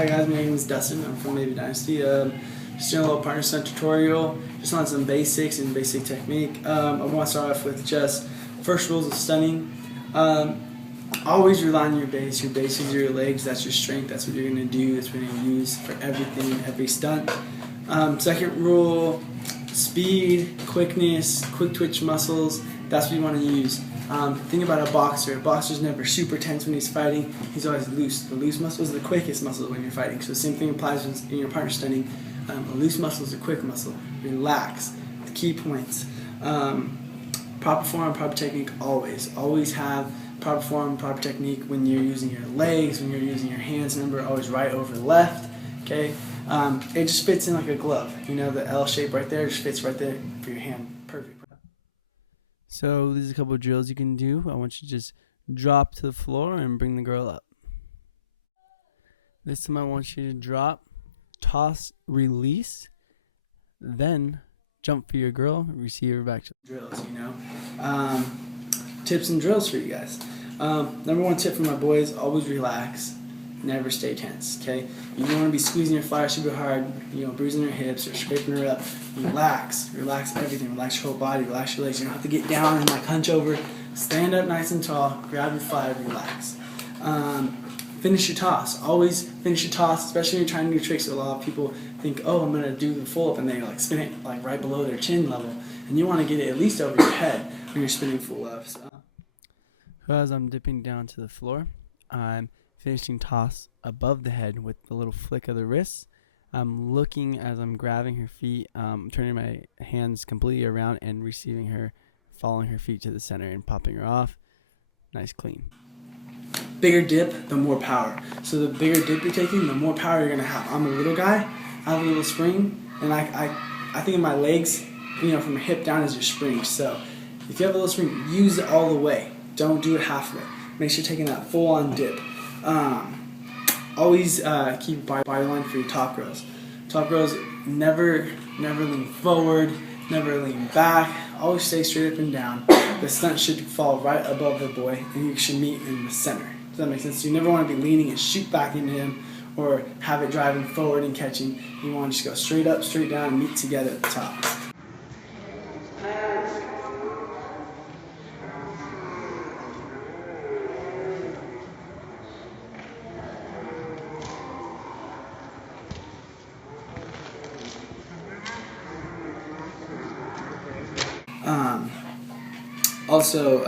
Hi guys, my name is Dustin. I'm from Maybe Dynasty. Just doing a little partner stunt tutorial, just on some basics and basic technique. I want to start off with just first rules of stunning. Always rely on your base. Your base is your legs. That's your strength. That's what you're going to do. That's what you're going to use for everything, every stunt. Second rule, speed, quickness, quick twitch muscles. That's what you want to use. Think about a boxer. A boxer's never super tense when he's fighting. He's always loose. The loose muscle is the quickest muscle when you're fighting. So the same thing applies in your partner stunning. A loose muscle is a quick muscle. Relax. The key points. Proper form, proper technique always. Always have proper form, proper technique when you're using your legs, when you're using your hands. Remember, always right over left. Okay? It just fits in like a glove. You know, the L shape right there just fits right there for your hand. Perfect. So there's a couple of drills you can do. I want you to just drop to the floor and bring the girl up. This time I want you to drop, toss, release, then jump for your girl, receive her back to drills, you know. Tips and drills for you guys. Number one tip for my boys, always relax. Never stay tense, okay? You don't want to be squeezing your flyer super hard, you know, bruising her hips or scraping her up. Relax. Relax everything. Relax your whole body. Relax your legs. You don't have to get down and like hunch over. Stand up nice and tall. Grab your flyer. Relax. Finish your toss. Always finish your toss, especially when you're trying to do tricks. A lot of people think, oh, I'm going to do the full up, and they like spin it like right below their chin level. And you want to get it at least over your head when you're spinning full ups. So as I'm dipping down to the floor, I'm finishing toss above the head with the little flick of the wrists. I'm looking as I'm grabbing her feet, turning my hands completely around and receiving her, following her feet to the center and popping her off. Nice clean. Bigger dip, the more power. So the bigger dip you're taking, the more power you're going to have. I'm a little guy, I have a little spring, and I think of my legs, you know, from the hip down is your spring. So if you have a little spring, use it all the way. Don't do it halfway. Make sure you're taking that full-on dip. Always keep body line for your top girls. Top girls, never lean forward, never lean back. Always stay straight up and down. The stunt should fall right above the boy, and you should meet in the center. Does that make sense? You never want to be leaning and shoot back into him, or have it driving forward and catching. You want to just go straight up, straight down, and meet together at the top. Also,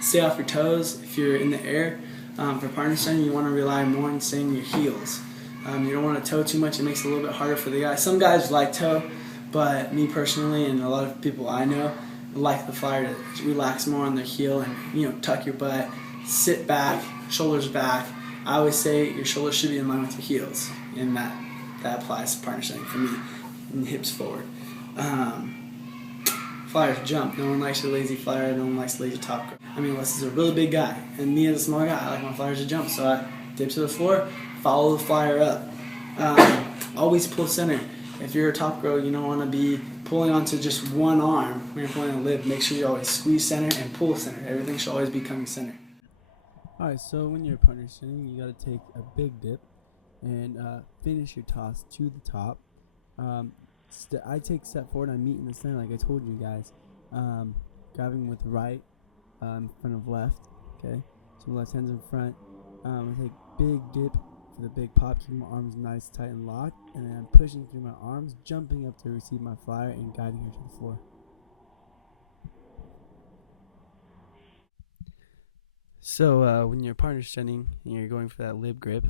stay off your toes if you're in the air. For partner stunting, you want to rely more on staying your heels. You don't want to toe too much. It makes it a little bit harder for the guy. Some guys like toe, but me personally and a lot of people I know like the flyer to relax more on their heel and, you know, tuck your butt, sit back, shoulders back. I always say your shoulders should be in line with your heels, and that applies to partner stunting for me, and hips forward. Flyers jump. No one likes a lazy flyer. No one likes a lazy top girl. I mean, unless it's a really big guy. And me as a small guy, I like my flyers to jump. So I dip to the floor, follow the flyer up. Always pull center. If you're a top girl, you don't want to be pulling onto just one arm when you're pulling a lip. Make sure you always squeeze center and pull center. Everything should always be coming center. Alright, so when you're partner stunting, you got to take a big dip and finish your toss to the top. I take step forward, I meet in the center like I told you guys, grabbing with right in front of left, okay, so left hand's in front. I take big dip for the big pop, keeping my arms nice, tight, and locked, and then I'm pushing through my arms, jumping up to receive my flyer and guiding her to the floor. So when you're partner stunting and you're going for that lib grip,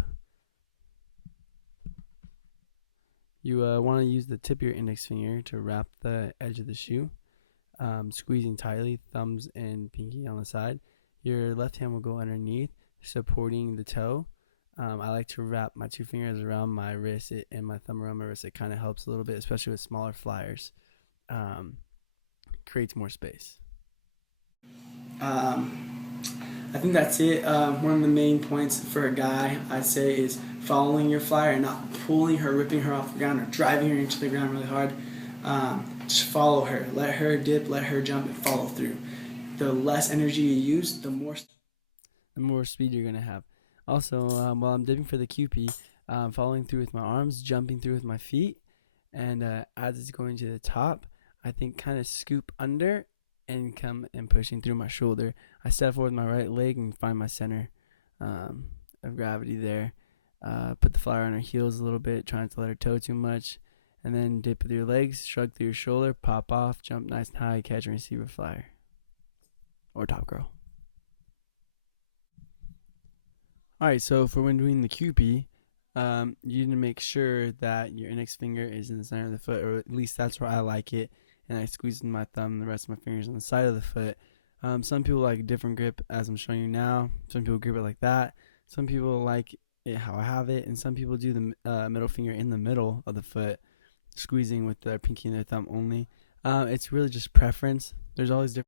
you want to use the tip of your index finger to wrap the edge of the shoe, squeezing tightly, thumbs and pinky on the side. Your left hand will go underneath, supporting the toe. I like to wrap my two fingers around my wrist and my thumb around my wrist. It kind of helps a little bit, especially with smaller flyers. Creates more space. I think that's it. One of the main points for a guy, I'd say, is following your flyer and not pulling her, ripping her off the ground, or driving her into the ground really hard. Just follow her. Let her dip, let her jump, and follow through. The less energy you use, the more the more speed you're going to have. Also, while I'm dipping for the QP, following through with my arms, jumping through with my feet, and as it's going to the top, I think kind of scoop under and come and pushing through my shoulder. I step forward with my right leg and find my center um, of gravity there. Put the flyer on her heels a little bit, trying not to let her toe too much, and then dip with your legs, shrug through your shoulder, pop off, jump nice and high, catch and receive a flyer or top curl. All right, so for when doing the QP, you need to make sure that your index finger is in the center of the foot, or at least that's where I like it. And I squeeze with my thumb and the rest of my fingers on the side of the foot. Some people like a different grip, as I'm showing you now. Some people grip it like that. Some people like it how I have it, and some people do the middle finger in the middle of the foot, squeezing with their pinky and their thumb only. It's really just preference. There's always different